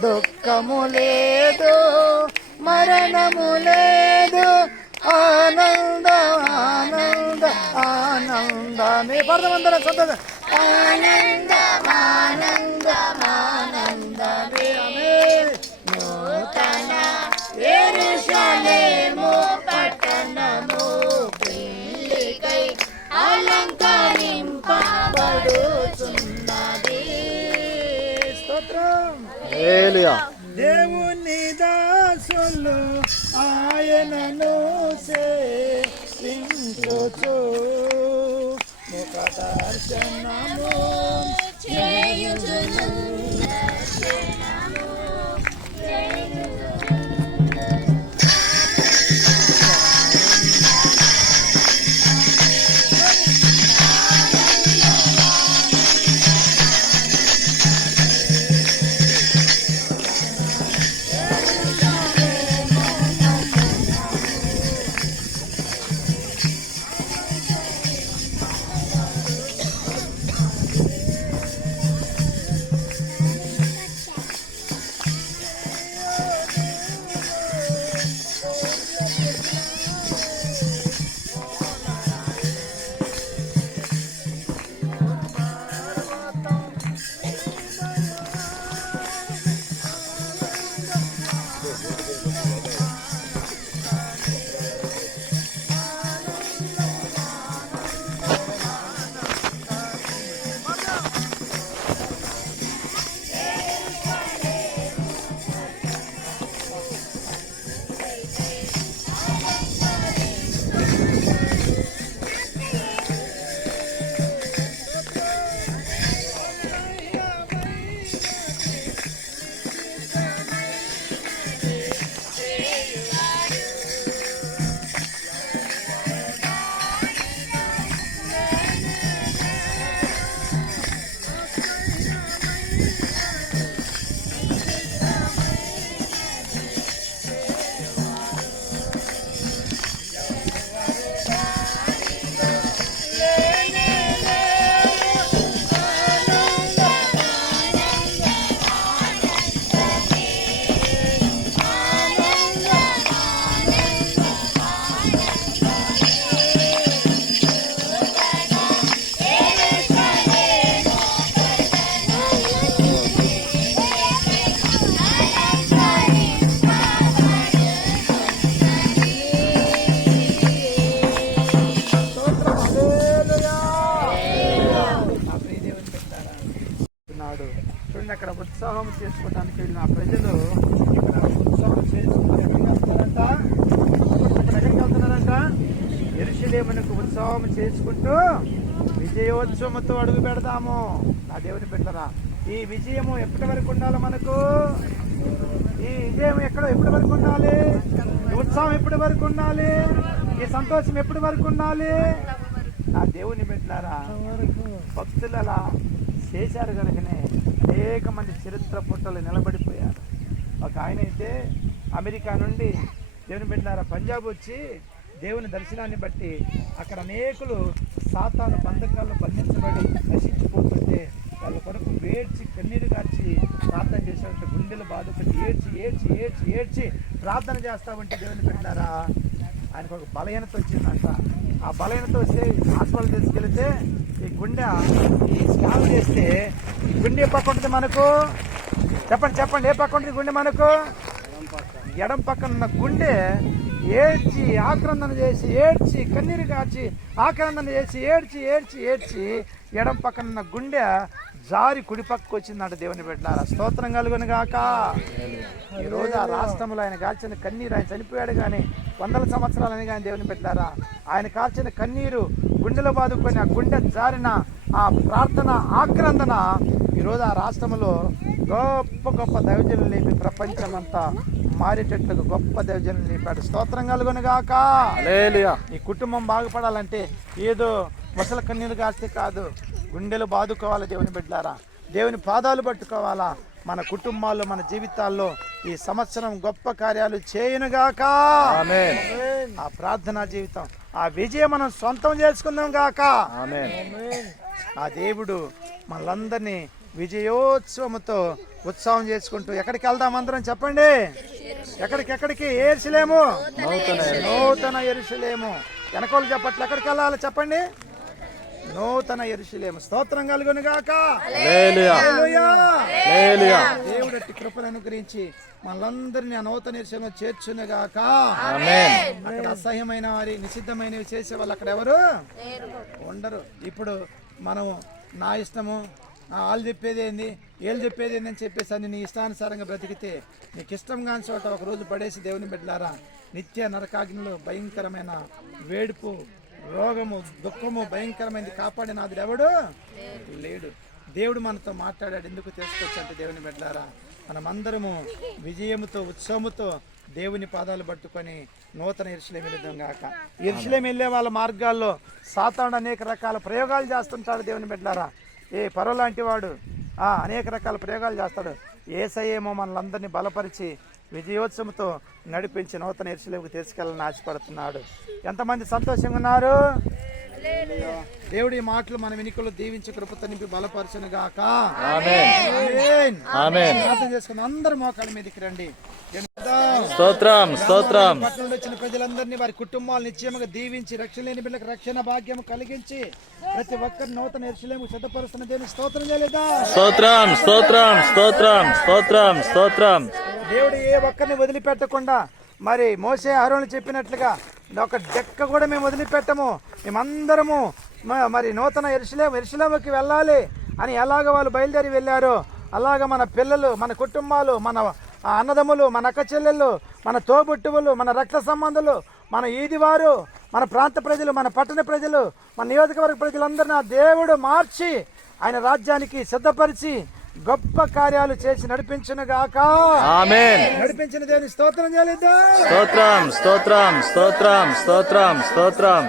దుఃఖము లేదు, మరణము లేదు. ఆనందమే. పడదామందరం సంతోషం. ఆనందమే. నూతన యెరూషలేము పట్టణము పెళ్లికై అలంకరింపబడుచున్నది. స్తోత్రం. దేవుని దాసులు ఆయనను సేవించుచు ముఖ దర్శనము చేసుకోవడానికి వెళ్ళిన ఆ ప్రజలు ఇక్కడ ఉత్సవం చేసుకుంటూ ఎక్కడికి వెళ్తున్నారంట? యెరూషలేమునకు ఉత్సవం చేసుకుంటూ విజయోత్సవంతో అడుగు పెడదాము. నా దేవుని బిడ్డలారా, ఈ విజయము ఎప్పటి వరకు ఉండాలి మనకు? ఈ విజయం ఎప్పటి వరకు ఉండాలి? ఈ ఉత్సవం ఎప్పటి వరకు ఉండాలి? ఈ సంతోషం ఎప్పటి వరకు ఉండాలి? నా దేవుని బిడ్డలారా, భక్తులు అలా చేశారు కనుకనే అనేక మంది చరిత్ర పుట్టలు నిలబడిపోయారు. ఒక ఆయన అయితే అమెరికా నుండి దేవుని బిడ్డలారా పంజాబ్ వచ్చి దేవుని దర్శనాన్ని బట్టి అక్కడ అనేకులు సాతాను బంధకాల్లో బంధించబడి నశించిపోతుంటే వాళ్ళ కొరకు ఏడ్చి కన్నీరు కార్చి ప్రార్థన చేశారంటే, గుండెలు బాధపడి ఏడ్చి ఏడ్చి ఏడ్చి ఏడ్చి ప్రార్థన చేస్తామంటే దేవుని బిడ్డలారా ఆయనకు ఒక బలహీనత వచ్చిందంట. ఆ బలహీనత వస్తే హాస్పిటల్ తీసుకెళ్తే ఈ గుండె ఈ స్కాన్ చేస్తే గుండె ఏ పక్క ఉంటుంది మనకు? చెప్పండి ఏ పక్క ఉంటుంది గుండె మనకు? ఎడం పక్కన ఉన్న గుండె ఏడ్చి ఆక్రందన చేసి ఏడ్చి కన్నీరు కాచి ఆక్రందన చేసి ఏడ్చి ఏడ్చి ఏడ్చి ఎడం పక్కన ఉన్న గుండె జారి కుడి పక్కకు వచ్చిందంట. దేవుని బిడ్డలారా, స్తోత్రం కలుగును గాక. ఈరోజు ఆ రాష్ట్రంలో ఆయన కాల్చిన కన్నీరు, ఆయన చనిపోయాడు కానీ 100 సంవత్సరాలని కానీ దేవుని బిడ్డలారా ఆయన కాల్చిన కన్నీరు గుండెలో బాదుకొని ఆ గుండె జారిన ఆ ప్రార్థన ఆక్రందన ఈరోజు ఆ రాష్ట్రంలో గొప్ప గొప్ప దైవజనులు లేపి ప్రపంచమంతా మారేటట్లుగా గొప్ప దైవజనులు లేపాడు. స్తోత్రం కలుగును గాక. ఈ కుటుంబం బాగుపడాలంటే ఏదో ముసలి కన్నీరు కాస్తే కాదు, గుండెలు బాదుకోవాలి. దేవుని బిడ్డలారా, దేవుని పాదాలు పట్టుకోవాలా. మన కుటుంబాల్లో మన జీవితాల్లో ఈ సంవత్సరం గొప్ప కార్యాలు చేయునుగాక. ఆ ప్రార్థనా జీవితం, ఆ విజయం మనం సొంతం చేసుకుందాం గాక. ఆ దేవుడు మనలందరినీ విజయోత్సవంతో ఉత్సవం చేసుకుంటూ ఎక్కడికి వెళ్దాం అందరం చెప్పండి? ఎక్కడికి? యెరూషలేము, నూతన యెరూషలేము. వెనకోళ్ళు చెప్పట్లు ఎక్కడికి వెళ్ళాలి చెప్పండి? నూతన యెరూషలేము. స్తోత్రం కలుగును గాక. దేవుడు కృపను అనుగ్రహించి మనలందరినీ ఆ నూతన యెరూషలేములో చేర్చును గాక. అక్కడ అసహ్యమైన వారి నిషిద్ధమైనవి చేసే వాళ్ళు అక్కడ ఎవరు ఉండరు. ఇప్పుడు మనం నా ఇష్టము, వాళ్ళు చెప్పేది ఏంది, వీళ్ళు చెప్పేది ఏంది అని చెప్పేసి అని నీ ఇష్టానుసారంగా బ్రతికితే నీకు ఇష్టం కాని చోట ఒక రోజు పడేసి దేవుని బిడ్డలారా నిత్య నరకాగ్నిలో భయంకరమైన వేడుపు, రోగము, దుఃఖము భయంకరమైనది కాపాడినాది ఎవడు లేడు. దేవుడు మనతో మాట్లాడాడు. ఎందుకు తీసుకొచ్చు అంటే దేవుని బిడ్డలారా మనమందరము విజయముతో ఉత్సవముతో దేవుని పాదాలు పట్టుకొని నూతన యెరూషలేము వెళ్దాం గాక. యెరూషలేము వెళ్ళే వాళ్ళ మార్గాల్లో సాతానుడు అనేక రకాల ప్రయోగాలు చేస్తుంటాడు. దేవుని బిడ్డలారా ఏ పరో లాంటి వాడు అనేక రకాల ప్రయోగాలు చేస్తాడు. యేసయ్యేమో మనలందరినీ బలపరిచి విజయోత్సవంతో నడిపించి నూతన యెరూషలేముకు తీసుకెళ్ళాలని ఆశపడుతున్నాడు. ఎంతమంది సంతోషంగా ఉన్నారు? దేవుడి ఈ మాటలు మన వెనుకలు దీవించి కృపతో నింపి బలపరచును గాక. ప్రార్థన చేసుకుని అందరూ మోకాళ్ళ మీదకి రండి. స్తోత్రం స్తోత్రం. పట్టణంలో వచ్చిన ప్రజలందరినీ వారి కుటుంబాలు నిశ్చయముగా దీవించి రక్షణ లేని బిడ్డలకు రక్షణ భాగ్యం కలిగించి ప్రతి ఒక్కరి నూతన యెరూషలేము సిద్ధపరుస్తున్న దేవుని స్తోత్రం చేయలేదా? స్తోత్రం స్తోత్రం స్తోత్రం స్తోత్రం స్తోత్రం. దేవుడు ఏ ఒక్కరిని వదిలిపెట్టకుండా మరి మోసే అహరోను చెప్పినట్లుగా ఒక డెక్క కూడా మేము వదిలిపెట్టము, మేమందరము మరి నూతన యెరూషలేముకి వెళ్ళాలి అని ఎలాగ వాళ్ళు బయలుదేరి వెళ్ళారో అలాగ మన పిల్లలు, మన కుటుంబాలు, మన అన్నదమ్ములు, మన అక్క చెల్లెళ్ళు, మన తోబుట్టువులు, మన రక్త సంబంధులు, మన ఈదివారు, మన ప్రాంత ప్రజలు, మన పట్టణ ప్రజలు, మన నియోజకవర్గ ప్రజలందరినీ ఆ దేవుడు మార్చి ఆయన రాజ్యానికి సిద్ధపరిచి గొప్ప కార్యాలు చేసి నడిపించును గాక. ఆమేన్. నడిపించిన దేవుని స్తోత్రం చేయలేదా? స్తోత్రం స్తోత్రం స్తోత్రం స్తోత్రం స్తోత్రం.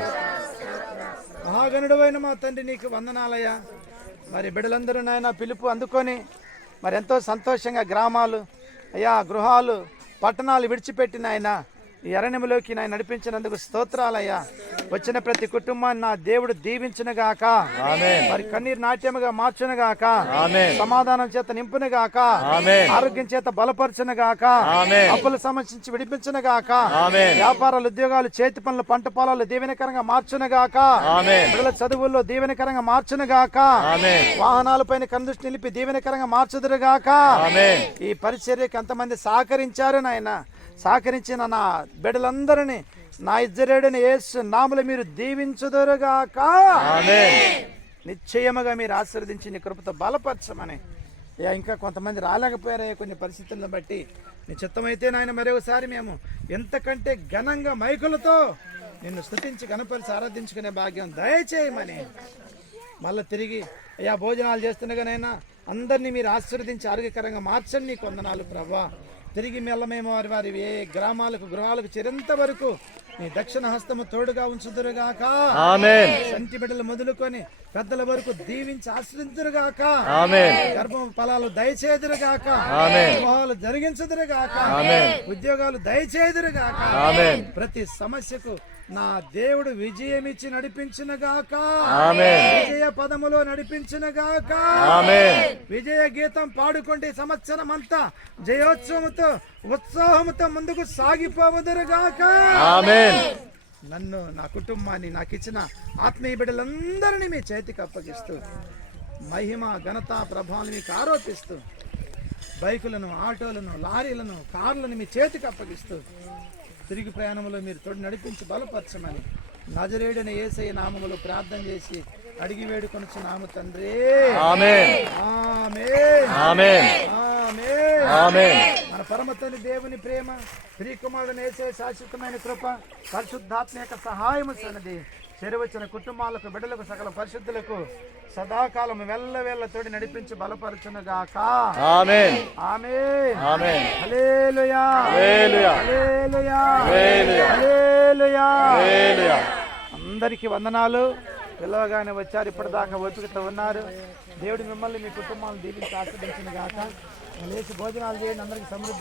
మహాగణుడు అయిన మా తండ్రి నీకు వందనాలయ్యా. మరి బిడ్డలందరూ నాయన పిలుపు అందుకొని మరి ఎంతో సంతోషంగా గ్రామాలు అయ్యా గృహాలు పట్టణాలు విడిచిపెట్టిన ఆయన ఈ అరణ్యములోకి నాయన నడిపించినందుకు స్తోత్రాలయ్యా. వచ్చిన ప్రతి కుటుంబాన్ని నా దేవుడు దీవించునుగాక. మరి కన్నీరు నాట్యముగా మార్చునుగాక. సమాధానం చేత నింపునుగాక. ఆరోగ్యం చేత బలపరచునుగాక. అప్పులు సమస్య విడిపించునుగాక. వ్యాపారాలు, ఉద్యోగాలు, చేతి పనులు, పంట పొలాలు దీవెనకరంగా మార్చునుగాక. పిల్లల చదువుల్లో దీవెనకరంగా మార్చునుగాక. వాహనాలపైన కనుదృష్టి నిలిపి దీవెనకరంగా మార్చుదురుగాక. ఈ పరిచర్యకి ఎంతమంది సహకరించారు నాయన, సహకరించిన నా బిడ్డలందరినీ నా ఇజ్జరేడుని యేసు నామములో మీరు దీవించుదురుగాక. నిశ్చయముగా మీరు ఆశీర్వదించి నీ కృపతో బలపరచమని అయ్యా ఇంకా కొంతమంది రాలేకపోయారయ్యా కొన్ని పరిస్థితులను బట్టి నీ చిత్తమైతే నాయన మరొకసారి మేము ఎంతకంటే ఘనంగా మైకులతో నిన్ను స్తుతించి గణపరిచి ఆరాధించుకునే భాగ్యం దయచేయమని మళ్ళీ తిరిగి అయ్యా భోజనాలు చేస్తుండగానైనా అందరినీ మీరు ఆశీర్వదించి ఆరోగ్యకరంగా మార్చండి నీకు వందనాలు ప్రభా. తిరిగి మేము వారి వారి ఏ గ్రామాలకు గృహాలకు చేరేంత వరకు నీ దక్షిణ హస్తము తోడుగా ఉంచుదురుగాక. ఆమేన్. సంటి బిడ్డలు మొదలుకొని పెద్దల వరకు దీవించి ఆశ్రయించుదురుగాక. ఆమేన్. గర్భం ఫలాలు దయచేదురుగాక. ఆమేన్. వివాహాలు జరిగించుదురుగాక. ఆమేన్. ఉద్యోగాలు దయచేదురుగాక. ఆమేన్. ప్రతి సమస్యకు నా దేవుడు విజయమిచ్చి నడిపించునుగాక. ఆమేన్. విజయ పదములో నడిపించునుగాక. ఆమేన్. విజయ గీతం పాడుకుంటే సంవత్సరం అంతా జయోత్సవంతో ఉత్సాహంతో ముందుకు సాగిపోవదురుగాక. ఆమేన్. నన్ను నా కుటుంబాన్ని నాకు ఇచ్చిన ఆత్మీయ బిడ్డలందరినీ మీ చేతికి అప్పగిస్తూ మహిమ ఘనత ప్రభావాన్ని మీకు ఆరోపిస్తూ బైకులను ఆటోలను లారీలను కార్లను మీ చేతికి అప్పగిస్తూ తిరిగి ప్రయాణంలో మీరు తోడు నడిపించి బలపరచమని నజరేయుడైన యేసయ్య నామములో ప్రార్థన చేసి అడిగి వేడుకొనుచున్నాము తండ్రి. ఆమేన్. ఆమేన్. ఆమేన్. ఆమేన్. ఆమేన్. మన పరమ తండ్రి దేవుని ప్రేమ ప్రియకుమారుడు యేసయ్య శాశ్వతమైన కృప పరిశుద్ధాత్మ యొక్క సహాయము సన్నది చేరవచ్చిన కుటుంబాలకు బిడ్డలకు సకల పరిశుద్ధులకు సదాకాలం వెళ్ళ తోడి నడిపించి బలపరచునుగాక. ఆమేన్. ఆమేన్. ఆమేన్. హల్లెలూయా. హల్లెలూయా. హల్లెలూయా. హల్లెలూయా. హల్లెలూయా. హల్లెలూయా. అందరికీ వందనాలు. పిలవగానే వచ్చారు, ఇప్పటిదాకా ఓపికతో ఉన్నారు. దేవుడు మిమ్మల్ని మీ కుటుంబాలను దీవించి ఆస్వాదించునుగాక. లేచి భోజనాలు చేయండి. అందరికీ సమృద్ధి